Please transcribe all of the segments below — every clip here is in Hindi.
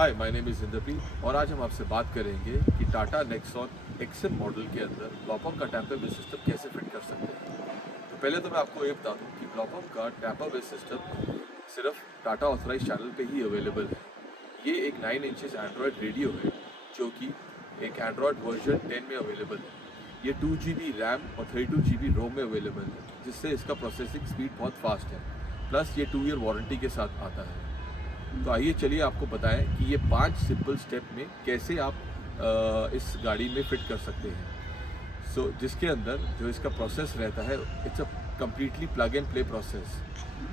Hi, my name is Inderpreet और आज हम आपसे बात करेंगे कि टाटा नेक्सॉन एक्सएम मॉडल के अंदर ब्लॉपअप का टैंपर बेस सिस्टम कैसे फिट कर सकते हैं। तो पहले तो मैं आपको ये बता दूं कि ब्लॉपअप का टैंपर बेस सिस्टम सिर्फ टाटा ऑथराइज चैनल पे ही अवेलेबल है। ये एक 9 इंचेस एंड्रॉयड रेडियो है जो कि एक एंड्रॉयड वर्जन 10 में अवेलेबल है। ये 2 GB रैम और 32 GB रोम में अवेलेबल है, जिससे इसका प्रोसेसिंग स्पीड बहुत फास्ट है। प्लस ये 2 ईयर वारंटी के साथ आता है। तो आइए चलिए आपको बताएं कि ये 5 सिंपल स्टेप में कैसे आप इस गाड़ी में फिट कर सकते हैं। जिसके अंदर जो इसका प्रोसेस रहता है, it's a completely plug and play process,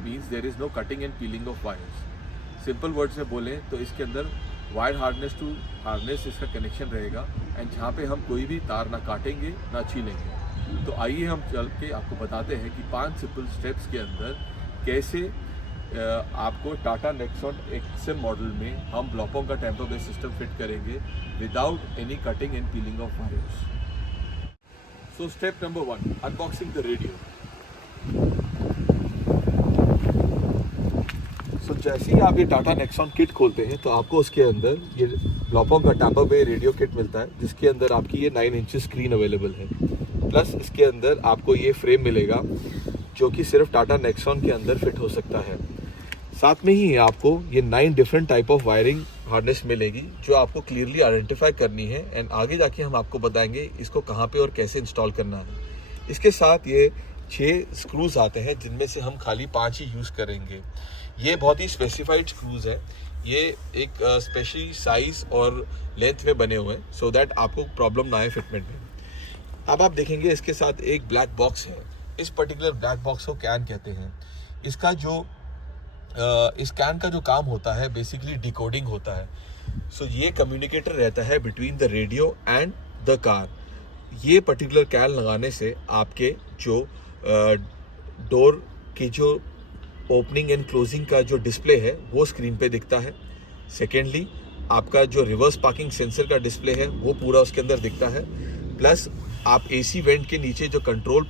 means there is no cutting and peeling off wires. Simple words में बोलें तो इसके अंदर वायर हार्नेस टू हार्नेस इसका कनेक्शन रहेगा, एंड जहाँ पे हम कोई भी तार ना काटेंगे ना छीलेंगे। तो आइए हम चल के आपको बताते हैं कि 5 सिंपल स्टेप्स के अंदर कैसे आपको टाटा नेक्सॉन एक्सएम मॉडल में हम ब्लॉपअप का टैंपर बेस सिस्टम फिट करेंगे without any cutting and peeling off wires. So step number 1, unboxing the radio. जैसे ही आप ये टाटा नेक्सॉन किट खोलते हैं तो आपको उसके अंदर ये ब्लॉपअप का टैंपर बे रेडियो किट मिलता है, जिसके अंदर आपकी ये 9 इंच स्क्रीन अवेलेबल है। प्लस इसके अंदर आपको ये फ्रेम मिलेगा जो कि सिर्फ टाटा नेक्सॉन के अंदर फिट हो सकता है। साथ में ही आपको ये 9 different type of wiring harness मिलेगी जो आपको क्लियरली आइडेंटिफाई करनी है, एंड आगे जाके हम आपको बताएंगे इसको कहाँ पे और कैसे इंस्टॉल करना है। इसके साथ ये 6 स्क्रूज आते हैं, जिनमें से हम खाली 5 ही यूज़ करेंगे। ये बहुत ही स्पेसिफाइड स्क्रूज है, ये एक स्पेशली साइज और लेंथ में बने हुए हैं सो दैट आपको प्रॉब्लम ना आए फिटमेंट में। अब आप देखेंगे इसके साथ एक ब्लैक बॉक्स है। इस पर्टिकुलर ब्लैक बॉक्स को कैन कहते हैं। इसका जो इस कैन का जो काम होता है बेसिकली डिकोडिंग होता है। ये कम्युनिकेटर रहता है between the radio and the car. ये पर्टिकुलर कैन लगाने से आपके जो डोर की जो ओपनिंग एंड क्लोजिंग का जो डिस्प्ले है वो स्क्रीन पे दिखता है। सेकेंडली, आपका जो रिवर्स पार्किंग सेंसर का डिस्प्ले है वो पूरा उसके अंदर दिखता है। प्लस आप एसी वेंट के नीचे जो कंट्रोल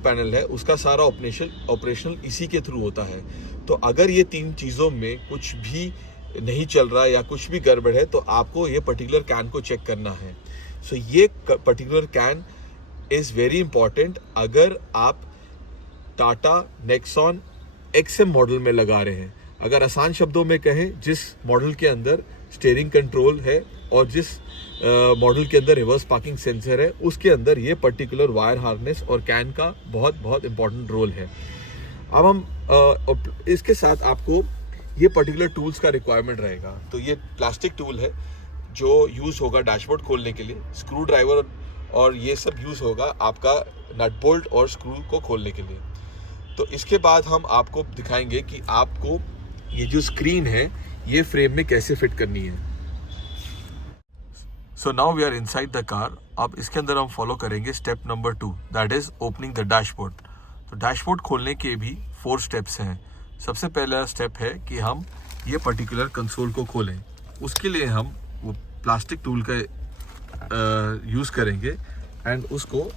पैनल है उसका सारा ऑपरेशनल इसी के थ्रू होता है। तो अगर ये 3 चीज़ों में कुछ भी नहीं चल रहा है या कुछ भी गड़बड़ है तो आपको ये पर्टिकुलर कैन को चेक करना है। ये particular can is very important अगर आप टाटा नेक्सॉन एक्सएम मॉडल में लगा रहे हैं। अगर आसान शब्दों में कहें, जिस मॉडल के अंदर स्टीयरिंग कंट्रोल है और जिस मॉडल के अंदर रिवर्स पार्किंग सेंसर है, उसके अंदर ये पर्टिकुलर वायर हार्नेस और कैन का बहुत बहुत इंपॉर्टेंट रोल है। अब हम इसके साथ आपको ये पर्टिकुलर टूल्स का रिक्वायरमेंट रहेगा। तो ये प्लास्टिक टूल है जो यूज़ होगा डैशबोर्ड खोलने के लिए, स्क्रू ड्राइवर और ये सब यूज़ होगा आपका नट बोल्ट और स्क्रू को खोलने के लिए। तो इसके बाद हम आपको दिखाएंगे कि आपको ये जो स्क्रीन है ये फ्रेम में कैसे फिट करनी है। So now we are inside the car. अब इसके अंदर हम फॉलो करेंगे step number 2, that is opening the dashboard. तो डैशबोर्ड खोलने के भी 4 स्टेप्स हैं। सबसे पहला स्टेप है कि हम ये पर्टिकुलर कंसोल को खोलें। उसके लिए हम वो प्लास्टिक टूल का यूज़ करेंगे एंड उसको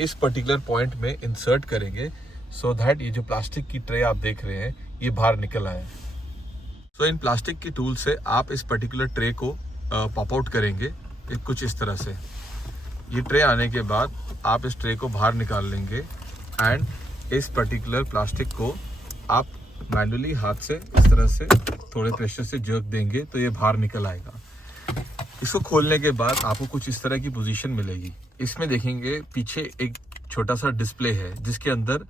इस पर्टिकुलर पॉइंट में इंसर्ट करेंगे सो दैट ये जो प्लास्टिक की ट्रे आप देख रहे हैं ये बाहर निकल आए। इन प्लास्टिक की टूल से आप इस पर्टिकुलर ट्रे को पॉप आउट करेंगे कुछ इस तरह से। ये ट्रे आने के बाद आप इस ट्रे को बाहर निकाल लेंगे एंड इस पर्टिकुलर प्लास्टिक को आप मैन्युअली हाथ से इस तरह से थोड़े प्रेशर से जर्क देंगे तो ये बाहर निकल आएगा। इसको खोलने के बाद आपको कुछ इस तरह की पोजीशन मिलेगी। इसमें देखेंगे पीछे एक छोटा सा डिस्प्ले है जिसके अंदर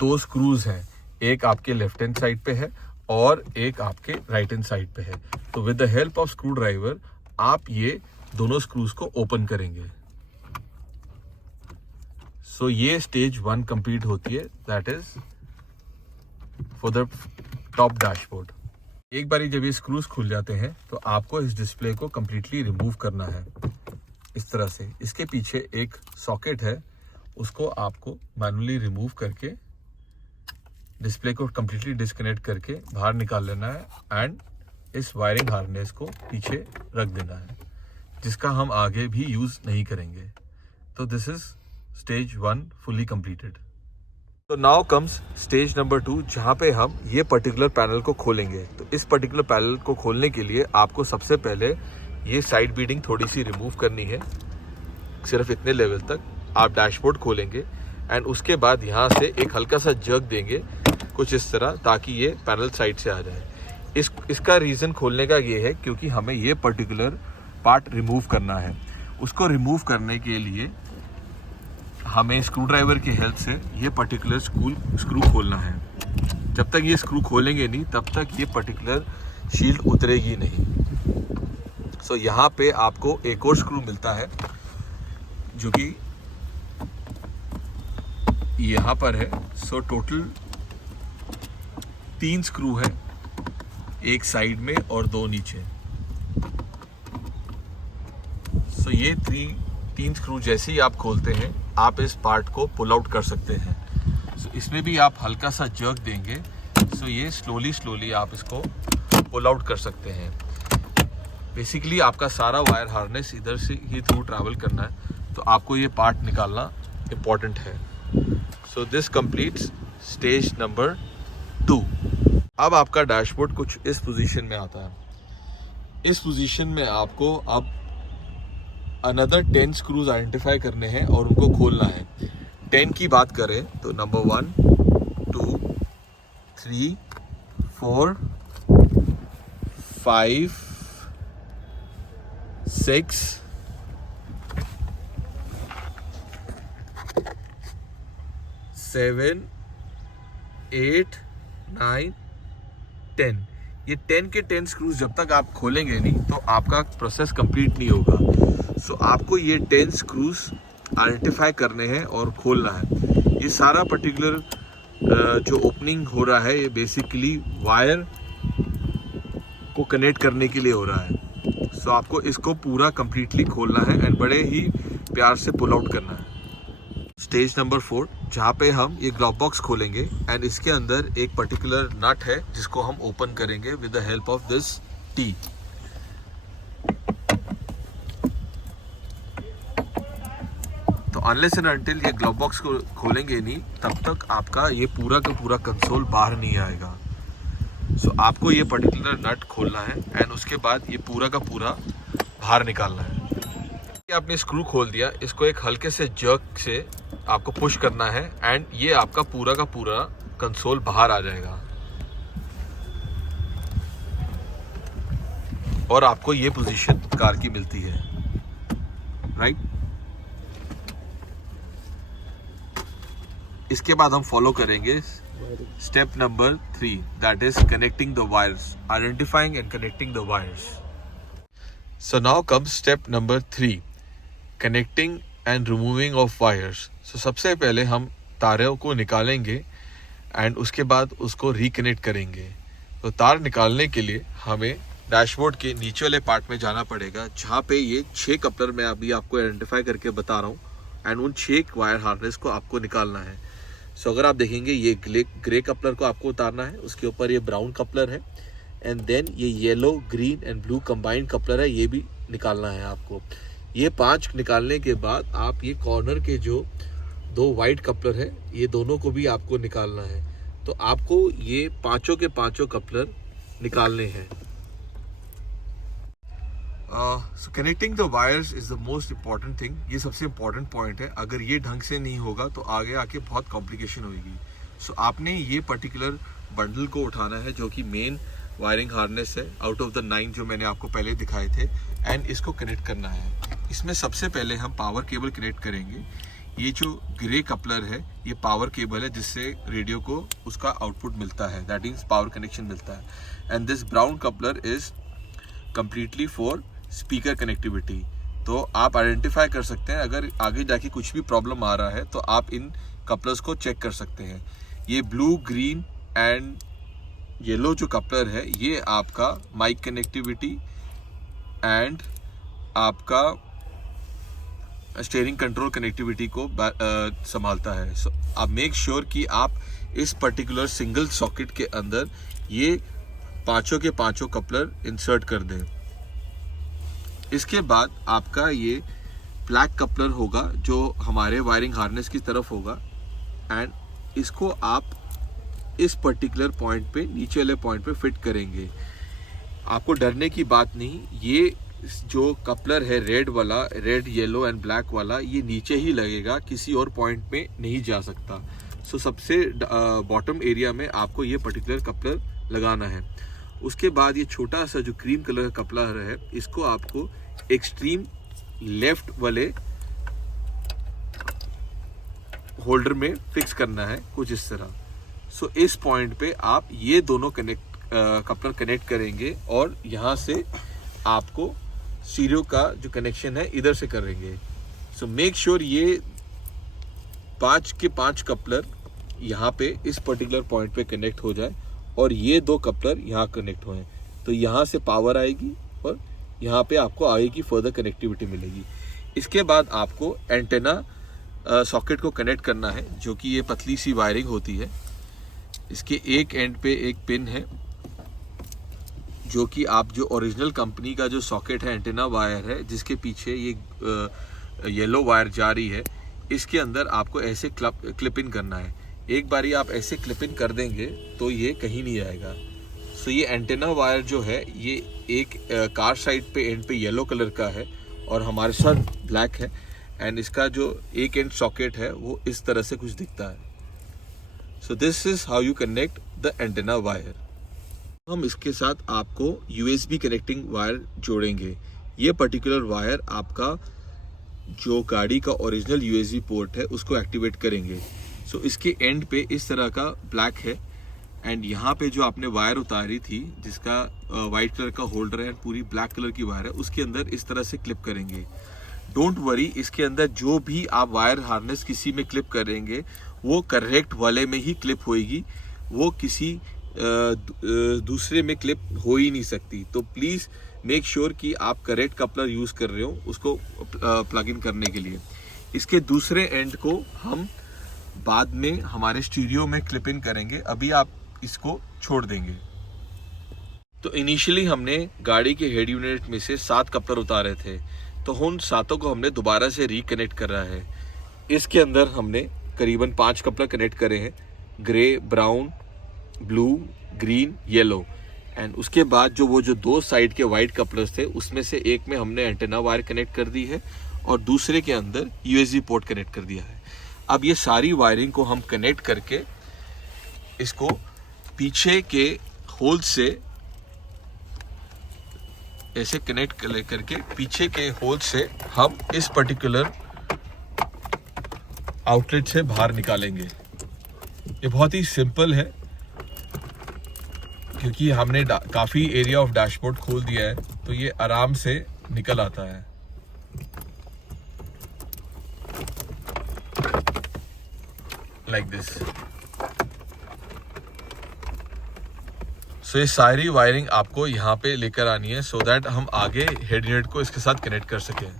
2 स्क्रूज हैं, एक आपके लेफ्ट हैंड साइड पे है और एक आपके राइट हैंड साइड पे है। तो with the help of screw driver आप ये दोनों स्क्रूज को ओपन करेंगे। ये स्टेज 1 कंप्लीट होती है, that is for the top dashboard. एक बारी जब ये स्क्रूज खुल जाते हैं तो आपको इस डिस्प्ले को कंप्लीटली रिमूव करना है इस तरह से। इसके पीछे एक सॉकेट है, उसको आपको मैन्युअली रिमूव करके डिस्प्ले को कंप्लीटली डिस्कनेक्ट करके बाहर निकाल लेना है एंड इस वायरिंग हार्नेस को पीछे रख देना है, जिसका हम आगे भी यूज़ नहीं करेंगे। तो this is stage 1 fully completed. तो नाउ कम्स स्टेज नंबर 2, जहाँ पे हम ये पर्टिकुलर पैनल को खोलेंगे। तो इस पर्टिकुलर पैनल को खोलने के लिए आपको सबसे पहले ये साइड बीडिंग थोड़ी सी रिमूव करनी है, सिर्फ इतने लेवल तक। आप डैशबोर्ड खोलेंगे एंड उसके बाद यहाँ से एक हल्का सा जर्क देंगे कुछ इस तरह, ताकि ये पैनल साइड से आ जाए। इसका रीज़न खोलने का ये है क्योंकि हमें ये पर्टिकुलर पार्ट रिमूव करना है। उसको रिमूव करने के लिए हमें स्क्रू ड्राइवर की हेल्प से ये पर्टिकुलर स्क्रू खोलना है। जब तक ये स्क्रू खोलेंगे नहीं तब तक ये पर्टिकुलर शील्ड उतरेगी नहीं। सो यहाँ पे आपको एक और स्क्रू मिलता है जो कि यहाँ पर है। सो टोटल 3 स्क्रू है, एक साइड में और 2 नीचे। सो ये 3 स्क्रू जैसे ही आप खोलते हैं आप इस पार्ट को पुल आउट कर सकते हैं। सो इसमें भी आप हल्का सा जर्क देंगे, सो ये स्लोली आप इसको पुल आउट कर सकते हैं। बेसिकली आपका सारा वायर हार्नेस इधर से ही थ्रू ट्रैवल करना है, तो आपको ये पार्ट निकालना इम्पॉर्टेंट है। So this completes stage number 2। अब आपका डैशबोर्ड कुछ इस पोजीशन में आता है। इस पोजीशन में आपको अब अनदर 10 स्क्रूज आइडेंटिफाई करने हैं और उनको खोलना है। 10 की बात करें तो नंबर 1, 2, 3, 4, 5, 6, 7, 8, 9, 10। ये 10 के 10 स्क्रूज जब तक आप खोलेंगे नहीं तो आपका प्रोसेस कंप्लीट नहीं होगा। सो आपको ये 10 स्क्रूज आइडेंटिफाई करने हैं और खोलना है। ये सारा पर्टिकुलर जो ओपनिंग हो रहा है ये बेसिकली वायर को कनेक्ट करने के लिए हो रहा है। सो आपको इसको पूरा कंप्लीटली खोलना है एंड बड़े ही प्यार से पुल आउट करना है। स्टेज नंबर 4, जहाँ पे हम ये ग्लव बॉक्स खोलेंगे एंड इसके अंदर एक पर्टिकुलर नट है जिसको हम ओपन करेंगे with the help of this T. तो अनलेस एंड अनटिल ये ग्लव बॉक्स को खोलेंगे नहीं तब तक आपका ये पूरा का पूरा कंसोल बाहर नहीं आएगा। सो आपको ये पर्टिकुलर नट खोलना है एंड उसके बाद ये पूरा का पूरा बाहर निकालना है। आपने स्क्रू खोल दिया, इसको एक हल्के से जर्क से आपको पुश करना है एंड ये आपका पूरा का पूरा कंसोल बाहर आ जाएगा और आपको ये पोजीशन कार की मिलती है, राइट। इसके बाद हम फॉलो करेंगे step number 3, that is connecting the wires, identifying and connecting the wires. So now comes step number 3, connecting and removing off wires. So सबसे पहले हम तारों को निकालेंगे एंड उसके बाद उसको रिकनेक्ट करेंगे। तो तार निकालने के लिए हमें डैशबोर्ड के नीचे वाले पार्ट में जाना पड़ेगा, जहाँ पे ये 6 कपलर मैं अभी आपको आइडेंटिफाई करके बता रहा हूँ एंड उन 6 वायर हार्नेस को आपको निकालना है। सो अगर आप देखेंगे ये ग्रे कपलर को आपको उतारना है, उसके ऊपर ये ब्राउन कपलर है एंड देन ये yellow, green and blue combined coupler है, ये भी निकालना है आपको। ये 5 निकालने के बाद आप ये कॉर्नर के जो 2 वाइट कपलर है ये दोनों को भी आपको निकालना है। तो आपको ये पांचों के पांचों कपलर निकालने हैं। सो connecting the wires is the most important thing. ये सबसे इम्पॉर्टेंट पॉइंट है। अगर ये ढंग से नहीं होगा तो आगे आके बहुत कॉम्प्लिकेशन होगी। सो आपने ये पर्टिकुलर बंडल को उठाना है जो कि मेन वायरिंग हार्नेस है आउट ऑफ द 9 जो मैंने आपको पहले दिखाए थे एंड इसको कनेक्ट करना है। इसमें सबसे पहले हम पावर केबल कनेक्ट करेंगे। ये जो ग्रे कपलर है ये पावर केबल है जिससे रेडियो को उसका आउटपुट मिलता है, दैट इज पावर कनेक्शन मिलता है। And this brown coupler is completely for speaker connectivity. तो आप आइडेंटिफाई कर सकते हैं, अगर आगे जाके कुछ भी प्रॉब्लम आ रहा है तो आप इन कपलर्स को चेक कर सकते हैं। ये ब्लू, ग्रीन एंड येलो जो कपलर है ये आपका माइक कनेक्टिविटी एंड आपका स्टीयरिंग कंट्रोल कनेक्टिविटी को संभालता है। सो आप मेक श्योर कि आप इस पर्टिकुलर सिंगल सॉकेट के अंदर ये पांचों के पांचों कपलर इंसर्ट कर दें। इसके बाद आपका ये ब्लैक कपलर होगा जो हमारे वायरिंग हार्नेस की तरफ होगा एंड इसको आप इस पर्टिकुलर पॉइंट पे, नीचे वाले पॉइंट पे फिट करेंगे। आपको डरने की बात नहीं, ये जो कपलर है रेड वाला, रेड येलो एंड ब्लैक वाला, ये नीचे ही लगेगा, किसी और पॉइंट में नहीं जा सकता। सो सबसे बॉटम एरिया में आपको ये पर्टिकुलर कपलर लगाना है। उसके बाद ये छोटा सा जो क्रीम कलर का कपलर है, इसको आपको एक्सट्रीम लेफ्ट वाले होल्डर में फिक्स करना है, कुछ इस तरह। सो इस पॉइंट पे आप ये दोनों कपलर कनेक्ट करेंगे और यहाँ से आपको स्टीरियो का जो कनेक्शन है इधर से करेंगे। सो मेक श्योर ये 5 के 5 कपलर यहाँ पे इस पर्टिकुलर पॉइंट पे कनेक्ट हो जाए और ये 2 कपलर यहाँ कनेक्ट हों, तो यहाँ से पावर आएगी और यहाँ पे आपको आगे की फर्दर कनेक्टिविटी मिलेगी। इसके बाद आपको एंटेना सॉकेट को कनेक्ट करना है, जो कि ये पतली सी वायरिंग होती है। इसके एक एंड पे एक पिन है, जो कि आप जो ओरिजिनल कंपनी का जो सॉकेट है, एंटेना वायर है, जिसके पीछे ये येलो वायर जा रही है, इसके अंदर आपको ऐसे क्लिप इन करना है। एक बारी आप ऐसे क्लिप इन कर देंगे तो ये कहीं नहीं आएगा। सो ये एंटेना वायर जो है, ये एक कार साइड पे एंड पे येलो कलर का है और हमारे साथ ब्लैक है, एंड इसका जो एक एंड सॉकेट है वो इस तरह से कुछ दिखता है। So this is how you connect the antenna wire. हम इसके साथ आपको USB कनेक्टिंग वायर जोड़ेंगे। ये पर्टिकुलर वायर आपका जो गाड़ी का ओरिजिनल USB पोर्ट है उसको एक्टिवेट करेंगे। सो इसके एंड पे इस तरह का ब्लैक है, एंड यहाँ पे जो आपने वायर उतारी थी, जिसका वाइट कलर का होल्डर है, पूरी ब्लैक कलर की वायर है, उसके अंदर इस तरह से क्लिप करेंगे। डोंट वरी, इसके अंदर जो भी आप वायर हार्नेस किसी में क्लिप करेंगे वो करेक्ट वाले में ही क्लिप होएगी, वो किसी दूसरे में क्लिप हो ही नहीं सकती। तो प्लीज़ मेक श्योर कि आप करेक्ट कपलर यूज़ कर रहे हो उसको प्लग इन करने के लिए। इसके दूसरे एंड को हम बाद में हमारे स्टीरियो में क्लिप इन करेंगे, अभी आप इसको छोड़ देंगे। तो इनिशियली हमने गाड़ी के हेड यूनिट में से 7 कपलर उतारे थे, तो उन 7 को हमने दोबारा से रिकनेक्ट कर रहा है। इसके अंदर हमने करीबन 5 कपलर कनेक्ट करे हैं, grey, brown, blue, green, yellow, and उसके बाद जो 2 साइड के वाइट कपलर्स थे, उसमें से एक में हमने एंटेना वायर कनेक्ट कर दी है और दूसरे के अंदर USB पोर्ट कनेक्ट कर दिया है। अब ये सारी वायरिंग को हम कनेक्ट करके इसको पीछे के होल से ऐसे कनेक्ट करके पीछे के होल से हम इस पर्टिकुलर आउटलेट से बाहर निकालेंगे। ये बहुत ही सिंपल है, क्योंकि हमने काफ़ी एरिया ऑफ डैशबोर्ड खोल दिया है, तो ये आराम से निकल आता है। Like this. सो ये सारी वायरिंग आपको यहाँ पे लेकर आनी है, सो दैट हम आगे हेड यूनिट को इसके साथ कनेक्ट कर सकें।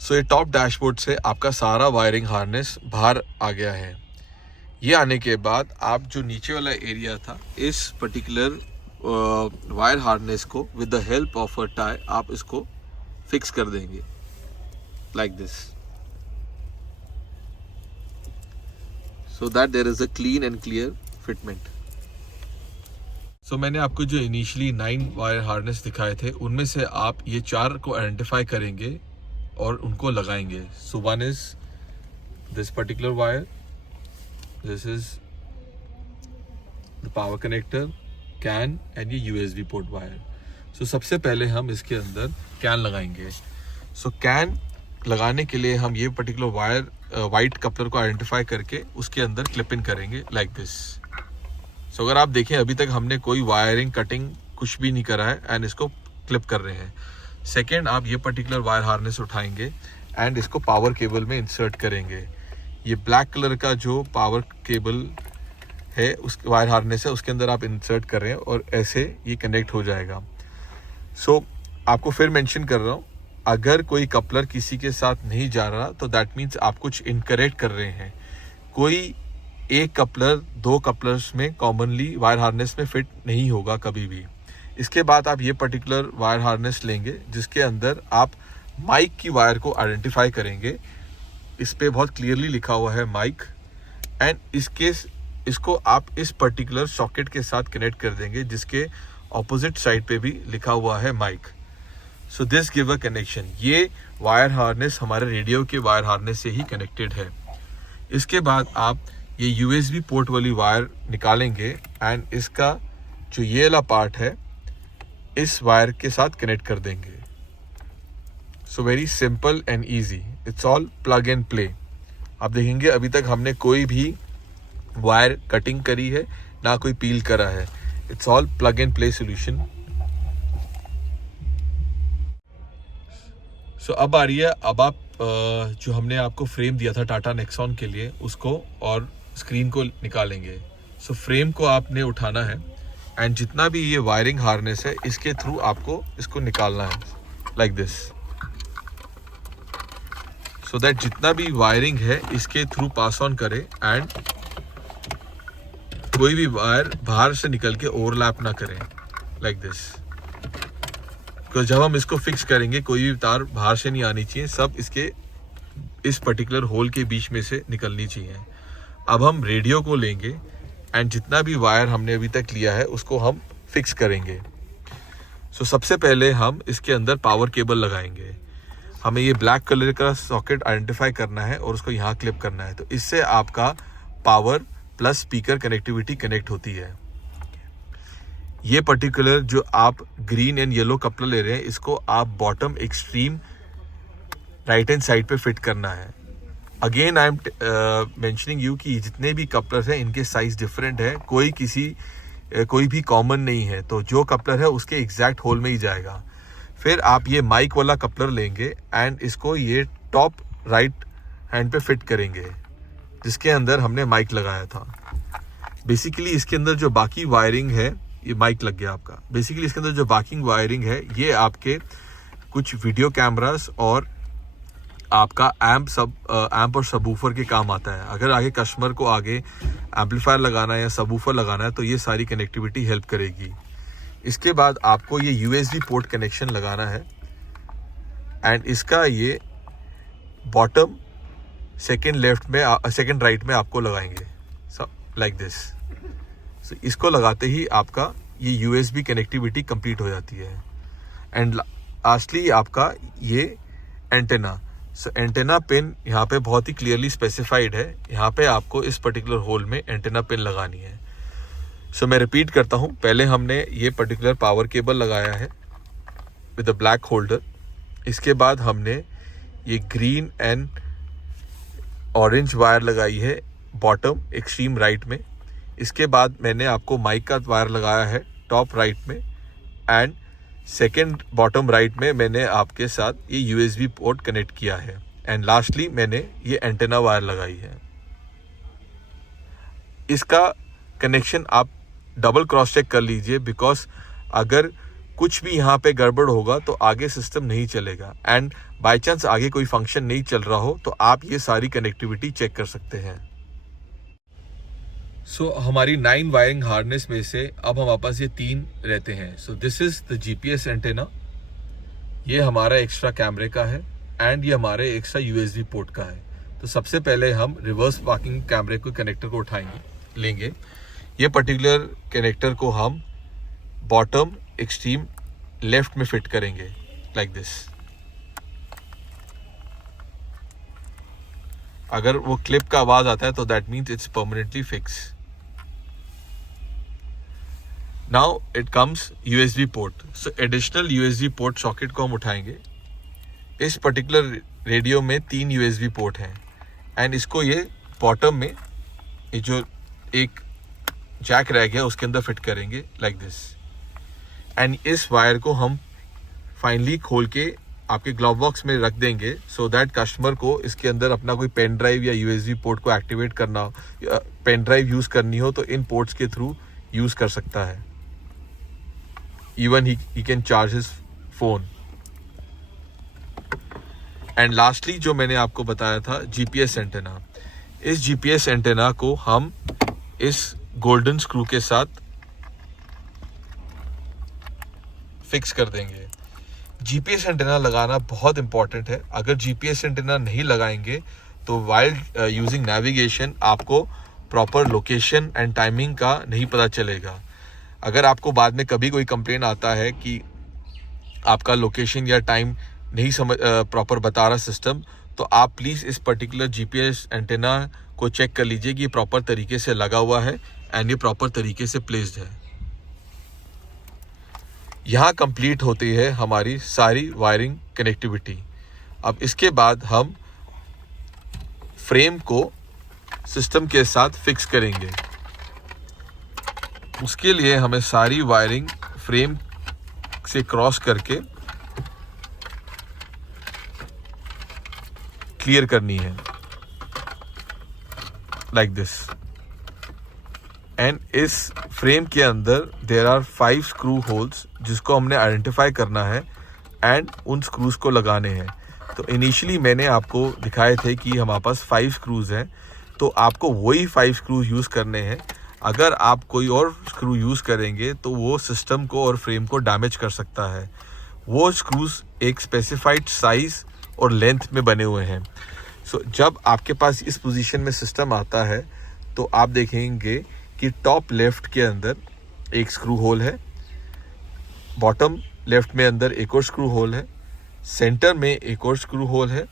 सो ये टॉप डैशबोर्ड से आपका सारा वायरिंग हार्नेस बाहर आ गया है। ये आने के बाद आप जो नीचे वाला एरिया था, इस पर्टिकुलर वायर हार्नेस को with the help of a tie आप इसको फिक्स कर देंगे, like this, so that there is a clean and clear fitment. So मैंने आपको जो इनिशियली 9 वायर हार्नेस दिखाए थे, उनमें से आप ये 4 को आइडेंटिफाई करेंगे और उनको लगाएंगे। So one is this particular wire, this is the power connector, can and ये USB पोर्ट वायर। सो सबसे पहले हम इसके अंदर कैन लगाएंगे। सो कैन लगाने के लिए हम ये पर्टिकुलर वायर वाइट कपलर को आइडेंटिफाई करके उसके अंदर क्लिप इन करेंगे, लाइक दिस। सो अगर आप देखें, अभी तक हमने कोई वायरिंग कटिंग कुछ भी नहीं करा है, एंड इसको क्लिप कर रहे हैं। सेकेंड, आप ये पर्टिकुलर वायर हार्नेस उठाएंगे एंड इसको पावर केबल में इंसर्ट करेंगे। ये ब्लैक कलर का जो पावर केबल है, उस वायर हार्नेस है, उसके अंदर आप इंसर्ट कर रहे हैं और ऐसे ये कनेक्ट हो जाएगा। सो आपको फिर मेंशन कर रहा हूँ, अगर कोई कपलर किसी के साथ नहीं जा रहा तो दैट मीन्स आप कुछ इनकरेक्ट कर रहे हैं। कोई एक कपलर 2 कपलर्स में कॉमनली वायर हार्नेस में फिट नहीं होगा कभी भी। इसके बाद आप ये पर्टिकुलर वायर हार्नेस लेंगे, जिसके अंदर आप माइक की वायर को आइडेंटिफाई करेंगे। इस पे बहुत क्लियरली लिखा हुआ है माइक, एंड इसको आप इस पर्टिकुलर सॉकेट के साथ कनेक्ट कर देंगे जिसके ऑपोजिट साइड पे भी लिखा हुआ है mic. So this give a connection. ये वायर हार्नेस हमारे रेडियो के वायर हार्नेस से ही कनेक्टेड है। इसके बाद आप ये यूएसबी पोर्ट वाली वायर निकालेंगे एंड इसका जो ये वाला पार्ट है इस वायर के साथ कनेक्ट कर देंगे। So very simple and easy, it's all plug and play. आप देखेंगे अभी तक हमने कोई भी वायर कटिंग करी है ना कोई पील करा है, it's all plug and play solution. So अब आ रही है, अब आप जो हमने आपको फ्रेम दिया था टाटा नेक्सॉन के लिए उसको और स्क्रीन को निकालेंगे। सो फ्रेम को आपने उठाना है एंड जितना भी ये वायरिंग हार्नेस है इसके थ्रू आपको इसको निकालना है लाइक दिस, सो दैट जितना भी वायरिंग है इसके थ्रू पास ऑन करे एंड कोई भी वायर बाहर से निकल के ओवरलैप ना करे लाइक दिस। तो जब हम इसको फिक्स करेंगे कोई भी तार बाहर से नहीं आनी चाहिए, सब इसके इस पर्टिकुलर होल के बीच में से निकलनी चाहिए। अब हम रेडियो को लेंगे एंड जितना भी वायर हमने अभी तक लिया है उसको हम फिक्स करेंगे। सो सबसे पहले हम इसके अंदर पावर केबल लगाएंगे। हमें ये ब्लैक कलर का सॉकेट आइडेंटिफाई करना है और उसको यहाँ क्लिप करना है, तो इससे आपका power plus speaker connectivity connect होती है। ये पर्टिकुलर जो आप ग्रीन एंड येलो कपलर ले रहे हैं इसको आप bottom extreme right hand side पे फिट करना है। Again I am mentioning you कि जितने भी कपलर हैं इनके साइज डिफरेंट है, कोई भी कॉमन नहीं है, तो जो कपलर है उसके एग्जैक्ट होल में ही जाएगा। फिर आप ये माइक वाला कपलर लेंगे एंड इसको ये टॉप राइट हैंड पे फिट करेंगे जिसके अंदर हमने माइक लगाया था। बेसिकली इसके अंदर जो बाकी वायरिंग है, ये माइक लग गया आपका। बेसिकली इसके अंदर जो बाकी वायरिंग है ये आपके कुछ वीडियो कैमरास और आपका एम्प और सबवूफर के काम आता है। अगर आगे कस्टमर को आगे एम्पलीफायर लगाना है या सबवूफर लगाना है तो ये सारी कनेक्टिविटी हेल्प करेगी। इसके बाद आपको ये यूएसबी पोर्ट कनेक्शन लगाना है एंड इसका ये बॉटम सेकंड राइट में आपको लगाएंगे सब लाइक दिस। सो इसको लगाते ही आपका ये यूएसबी कनेक्टिविटी कंप्लीट हो जाती है। एंड लास्टली आपका ये एंटेना। सो एंटेना पिन यहाँ पे बहुत ही क्लियरली स्पेसिफाइड है, यहाँ पे आपको इस पर्टिकुलर होल में एंटेना पिन लगानी है। सो मैं रिपीट करता हूँ, पहले हमने ये पर्टिकुलर पावर केबल लगाया है विद अ ब्लैक होल्डर। इसके बाद हमने ये ग्रीन एंड ऑरेंज वायर लगाई है बॉटम एक्सट्रीम राइट में। इसके बाद मैंने आपको माइक का वायर लगाया है टॉप राइट में एंड सेकेंड बॉटम राइट में मैंने आपके साथ ये यूएसबी पोर्ट कनेक्ट किया है एंड लास्टली मैंने ये एंटेना वायर लगाई है। इसका कनेक्शन आप डबल क्रॉस चेक कर लीजिए, बिकॉज अगर कुछ भी यहाँ पे गड़बड़ होगा तो आगे सिस्टम नहीं चलेगा एंड बाय चांस आगे कोई फंक्शन नहीं चल रहा हो तो आप ये सारी कनेक्टिविटी चेक कर सकते हैं। सो हमारी 9 वायरिंग हार्नेस में से अब हमारे पास ये 3 रहते हैं। सो this is the GPS antenna, ये हमारा एक्स्ट्रा कैमरे का है एंड ये हमारे एक्स्ट्रा यूएसबी पोर्ट का है। तो सबसे पहले हम रिवर्स पार्किंग कैमरे को कनेक्टर को लेंगे। ये पर्टिकुलर कनेक्टर को हम बॉटम एक्सट्रीम लेफ्ट में फिट करेंगे लाइक दिस। अगर वो क्लिप का आवाज आता है तो that means it's permanently fix. Now it comes USB port. So additional USB port socket को हम उठाएंगे। इस पर्टिकुलर रेडियो में 3 यूएसबी पोर्ट हैं एंड इसको ये बॉटम में ये जो एक जैक रह गया उसके अंदर फिट करेंगे लाइक दिस। एंड इस वायर को हम फाइनली खोल के आपके ग्लव बॉक्स में रख देंगे सो दैट कस्टमर को इसके अंदर अपना कोई पेन ड्राइव या यूएसबी पोर्ट को एक्टिवेट करना हो या पेन ड्राइव यूज करनी हो तो इन पोर्ट्स के थ्रू यूज कर सकता है। Even he can charge his phone. And lastly जो मैंने आपको बताया था जीपीएस एंटेना, इस जीपीएस एंटेना को हम इस गोल्डन स्क्रू के साथ फिक्स कर देंगे। जीपीएस एंटेना लगाना बहुत इंपॉर्टेंट है। अगर जीपीएस एंटेना नहीं लगाएंगे तो वाइल यूजिंग नेविगेशन आपको प्रॉपर लोकेशन एंड टाइमिंग का नहीं पता चलेगा। अगर आपको बाद में कभी कोई कंप्लेन आता है कि आपका लोकेशन या टाइम नहीं समझ प्रॉपर बता रहा सिस्टम, तो आप प्लीज़ इस पर्टिकुलर जीपीएस एंटेना को चेक कर लीजिए कि ये प्रॉपर तरीके से लगा हुआ है एंड ये प्रॉपर तरीके से प्लेस्ड है। यहाँ कंप्लीट होती है हमारी सारी वायरिंग कनेक्टिविटी। अब इसके बाद हम फ्रेम को सिस्टम के साथ फिक्स करेंगे। उसके लिए हमें सारी वायरिंग फ्रेम से क्रॉस करके क्लियर करनी है, लाइक दिस। एंड इस फ्रेम के अंदर देयर आर 5 स्क्रू होल्स जिसको हमने आइडेंटिफाई करना है एंड उन स्क्रूज को लगाने हैं। तो इनिशियली मैंने आपको दिखाए थे कि हमारे पास 5 स्क्रूज हैं, तो आपको वही 5 स्क्रूज यूज़ करने हैं। अगर आप कोई और स्क्रू यूज़ करेंगे तो वो सिस्टम को और फ्रेम को डैमेज कर सकता है। वो स्क्रूज एक स्पेसिफाइड साइज और लेंथ में बने हुए हैं। सो जब आपके पास इस पोजीशन में सिस्टम आता है तो आप देखेंगे कि टॉप लेफ्ट के अंदर एक स्क्रू होल है, बॉटम लेफ्ट में अंदर एक और स्क्रू होल है, सेंटर में एक और स्क्रू होल है,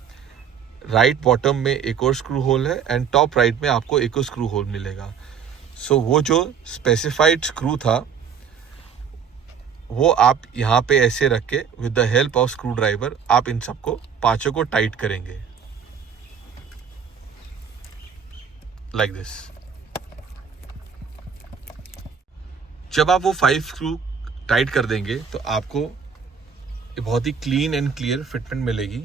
राइट बॉटम में एक और स्क्रू होल है एंड टॉप राइट में आपको एक और स्क्रू होल मिलेगा। सो वो जो स्पेसिफाइड स्क्रू था वो आप यहाँ पे ऐसे रख के with the help of screw driver आप इन सबको 5 को टाइट करेंगे, लाइक दिस। जब आप वो 5 स्क्रू टाइट कर देंगे तो आपको ये बहुत ही क्लीन एंड क्लियर फिटमेंट मिलेगी,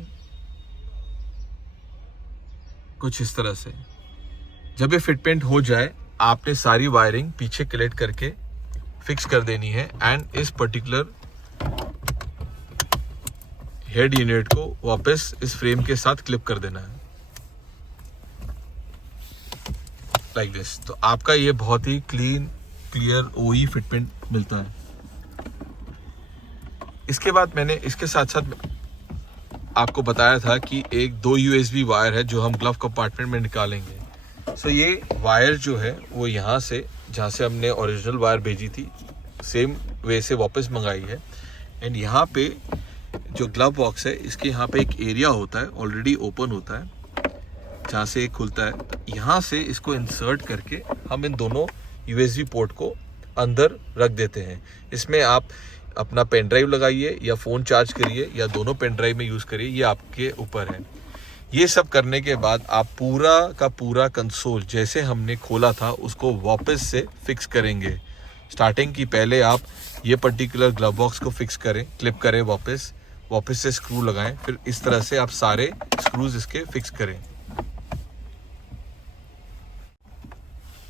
कुछ इस तरह से। जब ये फिटमेंट हो जाए आपने सारी वायरिंग पीछे कलेक्ट करके फिक्स कर देनी है एंड इस पर्टिकुलर हेड यूनिट को वापस इस फ्रेम के साथ क्लिप कर देना है, लाइक दिस। तो आपका ये बहुत ही क्लीन क्लियर ओई फिटमेंट मिलता है। इसके बाद मैंने इसके साथ साथ आपको बताया था कि एक 2 USB वायर है जो हम ग्लव कंपार्टमेंट में निकालेंगे। सो ये वायर जो है वो यहाँ से, जहाँ से हमने ओरिजिनल वायर भेजी थी, सेम वे से वापस मंगाई है। एंड यहाँ पे जो ग्लव बॉक्स है इसके यहाँ पे एक एरिया होता है, ऑलरेडी ओपन होता है, जहाँ से एक खुलता है। तो यहाँ से इसको इंसर्ट करके हम इन दोनों USB पोर्ट को अंदर रख देते हैं। इसमें आप अपना पेन ड्राइव लगाइए या फ़ोन चार्ज करिए या दोनों पेन ड्राइव में यूज़ करिए, ये आपके ऊपर है। ये सब करने के बाद आप पूरा का पूरा कंसोल जैसे हमने खोला था उसको वापस से फिक्स करेंगे। स्टार्टिंग की पहले आप ये पर्टिकुलर ग्लव बॉक्स को फिक्स करें, क्लिप करें, वापस से स्क्रू लगाएं, फिर इस तरह से आप सारे स्क्रूज इसके फिक्स करें।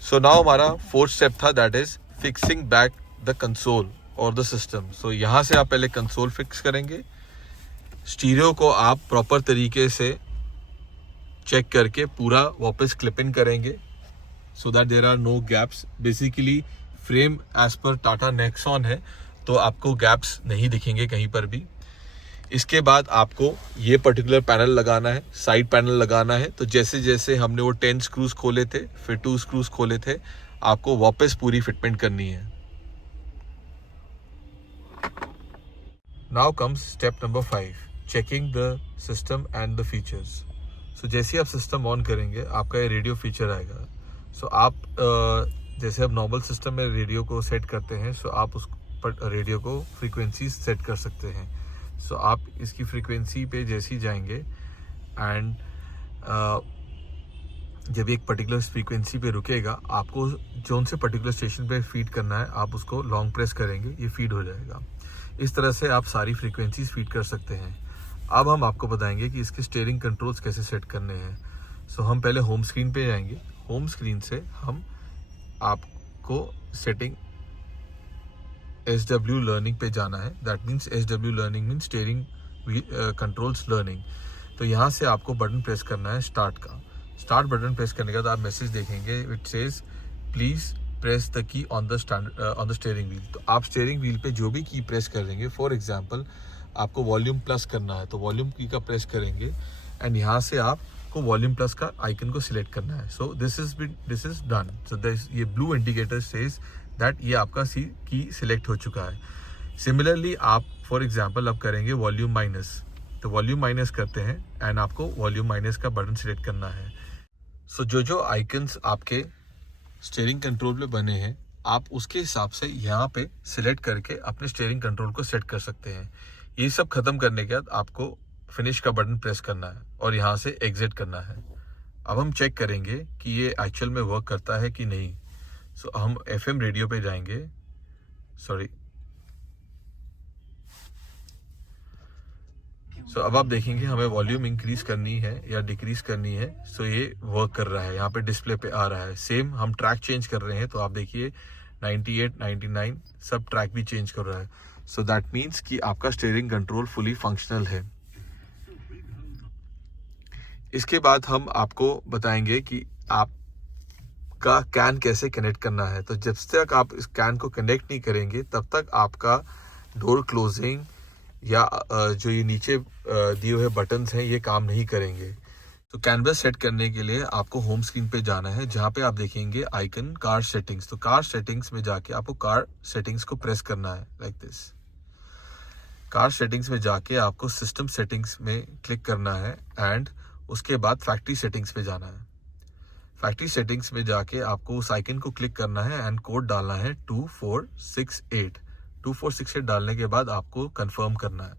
सो नाउ हमारा 4th स्टेप था, that is fixing back the console और द सिस्टम। सो यहाँ से आप पहले कंसोल फिक्स करेंगे, स्टीरियो को आप प्रॉपर तरीके से चेक करके पूरा वापस क्लिप इन करेंगे so that there are no gaps. Basically frame edge पर टाटा नेक्सॉन है तो आपको गैप्स नहीं दिखेंगे कहीं पर भी। इसके बाद आपको ये पर्टिकुलर पैनल लगाना है, साइड पैनल लगाना है। तो जैसे जैसे हमने वो 10 स्क्रूज खोले थे, फिर 2 स्क्रूज खोले थे, आपको वापस पूरी फिटमेंट करनी है। Now comes step number 5, checking the system and the features. So जैसे ही आप सिस्टम ऑन करेंगे आपका ये रेडियो फीचर आएगा। सो आप जैसे आप नॉर्मल सिस्टम में रेडियो को सेट करते हैं, सो आप उस पर रेडियो को फ्रीक्वेंसी सेट कर सकते हैं। सो आप इसकी फ्रीक्वेंसी पे जैसे ही जाएंगे एंड जब एक पर्टिकुलर फ्रीक्वेंसी पे रुकेगा, आपको जोन से पर्टिकुलर स्टेशन पे फीड करना है, आप उसको लॉन्ग प्रेस करेंगे, ये फीड हो जाएगा। इस तरह से आप सारी फ्रीक्वेंसीज फीड कर सकते हैं। अब हम आपको बताएंगे कि इसके स्टीयरिंग कंट्रोल्स कैसे सेट करने हैं। सो हम पहले होम स्क्रीन पे जाएंगे। होम स्क्रीन से हम आपको सेटिंग SW लर्निंग पे जाना है। That means SW learning means steering controls learning. तो यहाँ से आपको बटन प्रेस करना है स्टार्ट का। स्टार्ट बटन प्रेस करने के बाद आप मैसेज देखेंगे, it says please press the key on the steering wheel. तो आप स्टीयरिंग व्हील पे जो भी की प्रेस करेंगे, फॉर एग्जांपल आपको वॉल्यूम प्लस करना है तो वॉल्यूम की का प्रेस करेंगे एंड यहाँ से आपको आपको वॉल्यूम प्लस का आइकन को सिलेक्ट करना है. So this is done. So ये ब्लू इंडिकेटर सेज दैट ये आपका सी की सिलेक्ट हो चुका है. सिमिलरली आप फॉर एग्जांपल अब करेंगे वॉल्यूम माइनस. तो वॉल्यूम माइनस करते हैं एंड आपको वॉल्यूम माइनस का बटन सिलेक्ट करना है. सो जो आइकन्स आपके स्टीयरिंग कंट्रोल में बने हैं, आप उसके हिसाब से यहाँ पे सिलेक्ट करके अपने स्टीयरिंग कंट्रोल को सेट कर सकते हैं. ये सब खत्म करने के बाद आपको फिनिश का बटन प्रेस करना है और यहाँ से एग्जिट करना है. अब हम चेक करेंगे कि ये एक्चुअल में वर्क करता है कि नहीं. सो हम FM रेडियो पे जाएंगे. सॉरी. सो अब आप देखेंगे हमें वॉल्यूम इंक्रीज करनी है या डिक्रीज करनी है. सो ये वर्क कर रहा है, यहाँ पे डिस्प्ले पे आ रहा है. सेम हम ट्रैक चेंज कर रहे हैं तो आप देखिए 98, 99 सब ट्रैक भी चेंज कर रहा है. सो दैट मीन्स कि आपका स्टीयरिंग कंट्रोल फुली फंक्शनल है. इसके बाद हम आपको बताएंगे कि आपका कैन कैसे कनेक्ट करना है. तो जब तक आप इस कैन को कनेक्ट नहीं करेंगे तब तक आपका डोर क्लोजिंग या जो ये नीचे दिए हुए बटन्स हैं ये काम नहीं करेंगे. तो कैनवस सेट करने के लिए आपको होम स्क्रीन पे जाना है, जहाँ पे आप देखेंगे आइकन कार सेटिंग्स. तो कार सेटिंग्स में जाके आपको कार सेटिंग्स को प्रेस करना है लाइक दिस. कार सेटिंग्स में जाके आपको सिस्टम सेटिंग्स में क्लिक करना है एंड उसके बाद फैक्ट्री सेटिंग्स पे जाना है. फैक्ट्री सेटिंग्स में जाके आपको उस आइकन को क्लिक करना है एंड कोड डालना है 2468. 2468 डालने के बाद आपको कंफर्म करना है.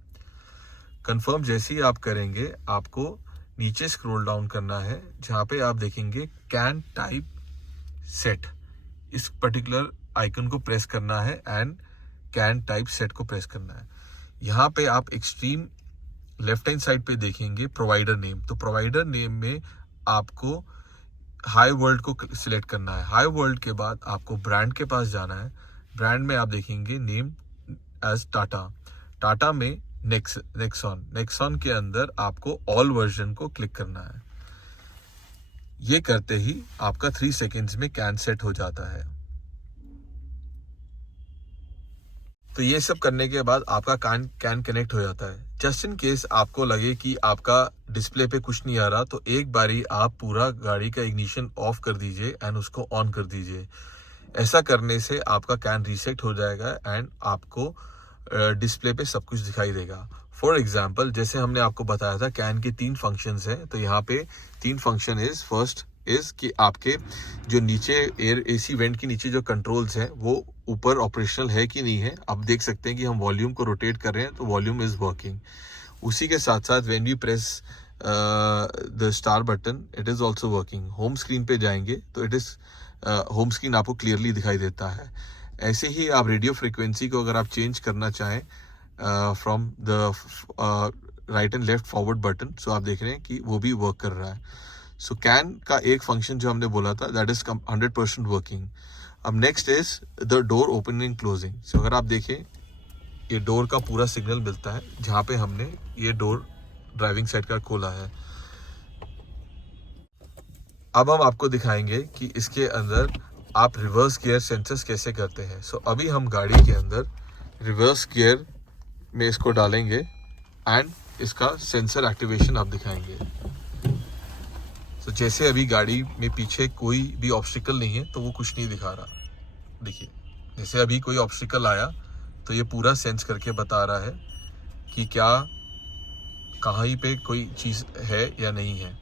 कंफर्म जैसे ही आप करेंगे आपको नीचे स्क्रॉल डाउन करना है, जहाँ पे आप देखेंगे कैन टाइप सेट. इस पर्टिकुलर आइकन को प्रेस करना है एंड कैन टाइप सेट को प्रेस करना है. यहाँ पे आप एक्सट्रीम लेफ्ट हैंड साइड पे देखेंगे प्रोवाइडर नेम. तो प्रोवाइडर नेम में आपको हाई वर्ल्ड को सिलेक्ट करना है. हाई वर्ल्ड के बाद आपको ब्रांड के पास जाना है. ब्रांड में आप देखेंगे नेम एज टाटा. टाटा में नेक्सॉन. नेक्सॉन के अंदर आपको ऑल वर्जन को क्लिक करना है. ये करते ही आपका 3 सेकेंड्स में कैन सेट हो जाता है. तो ये सब करने के बाद आपका कैन कनेक्ट हो जाता है. जस्ट इन केस आपको लगे कि आपका डिस्प्ले पे कुछ नहीं आ रहा तो एक बारी आप पूरा गाड़ी का इग्निशन ऑफ कर दीजिए एंड उसको ऑन कर दीजिए. ऐसा करने से आपका कैन रीसेट हो जाएगा एंड आपको डिस्प्ले पे सब कुछ दिखाई देगा. फॉर एग्जाम्पल जैसे हमने आपको बताया था कैन के 3 फंक्शंस हैं. तो यहाँ पे 3 फंक्शन इज फर्स्ट इज कि आपके जो नीचे एयर AC वेंट के नीचे जो कंट्रोल्स हैं वो ऊपर ऑपरेशनल है कि नहीं है. आप देख सकते हैं कि हम वॉल्यूम को रोटेट कर रहे हैं तो वॉल्यूम इज वर्किंग. उसी के साथ साथ when we press the star button it is also working. Home screen पे जाएंगे तो इट इज होम स्क्रीन आपको क्लियरली दिखाई देता है. ऐसे ही आप रेडियो फ्रिक्वेंसी को अगर आप चेंज करना चाहें from the right and left forward button, so आप देख रहे हैं कि वो भी वर्क कर रहा है. सो कैन का एक फंक्शन जो हमने बोला था दैट इज 100% वर्किंग. अब next is the door opening closing. So अगर आप देखें ये डोर का पूरा सिग्नल मिलता है जहाँ पे हमने ये डोर ड्राइविंग साइड का खोला है. अब हम आपको दिखाएंगे कि इसके अंदर आप रिवर्स गियर सेंसर्स कैसे करते हैं. सो अभी हम गाड़ी के अंदर रिवर्स गियर में इसको डालेंगे एंड इसका सेंसर एक्टिवेशन आप दिखाएंगे. तो जैसे अभी गाड़ी में पीछे कोई भी ऑब्स्टिकल नहीं है तो वो कुछ नहीं दिखा रहा. देखिए जैसे अभी कोई ऑब्स्टिकल आया तो ये पूरा सेंस करके बता रहा है कि क्या कहाँ पे कोई चीज़ है या नहीं है.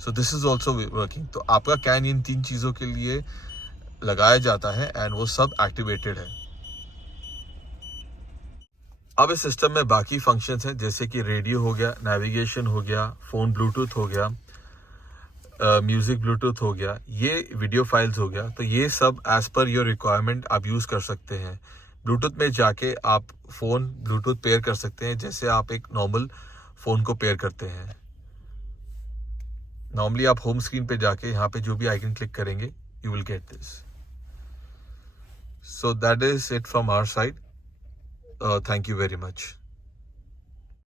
So this is also working. तो आपका कैन इन 3 चीज़ों के लिए लगाया जाता है एंड वो सब एक्टिवेटेड है. अब इस सिस्टम में बाकी फंक्शंस हैं जैसे कि रेडियो हो गया, नेविगेशन हो गया, फ़ोन ब्लूटूथ हो गया, म्यूज़िक ब्लूटूथ हो गया, ये वीडियो फाइल्स हो गया. तो ये सब एज पर योर रिक्वायरमेंट आप यूज़ कर सकते हैं. ब्लूटूथ में जाके आप फ़ोन ब्लूटूथ पेयर कर सकते हैं जैसे आप एक नॉर्मल फ़ोन को पेयर करते हैं. नॉर्मली आप होम स्क्रीन पे जाके यहाँ पे जो भी आइकन क्लिक करेंगे you will get this. So that is it from our side. Thank you very much.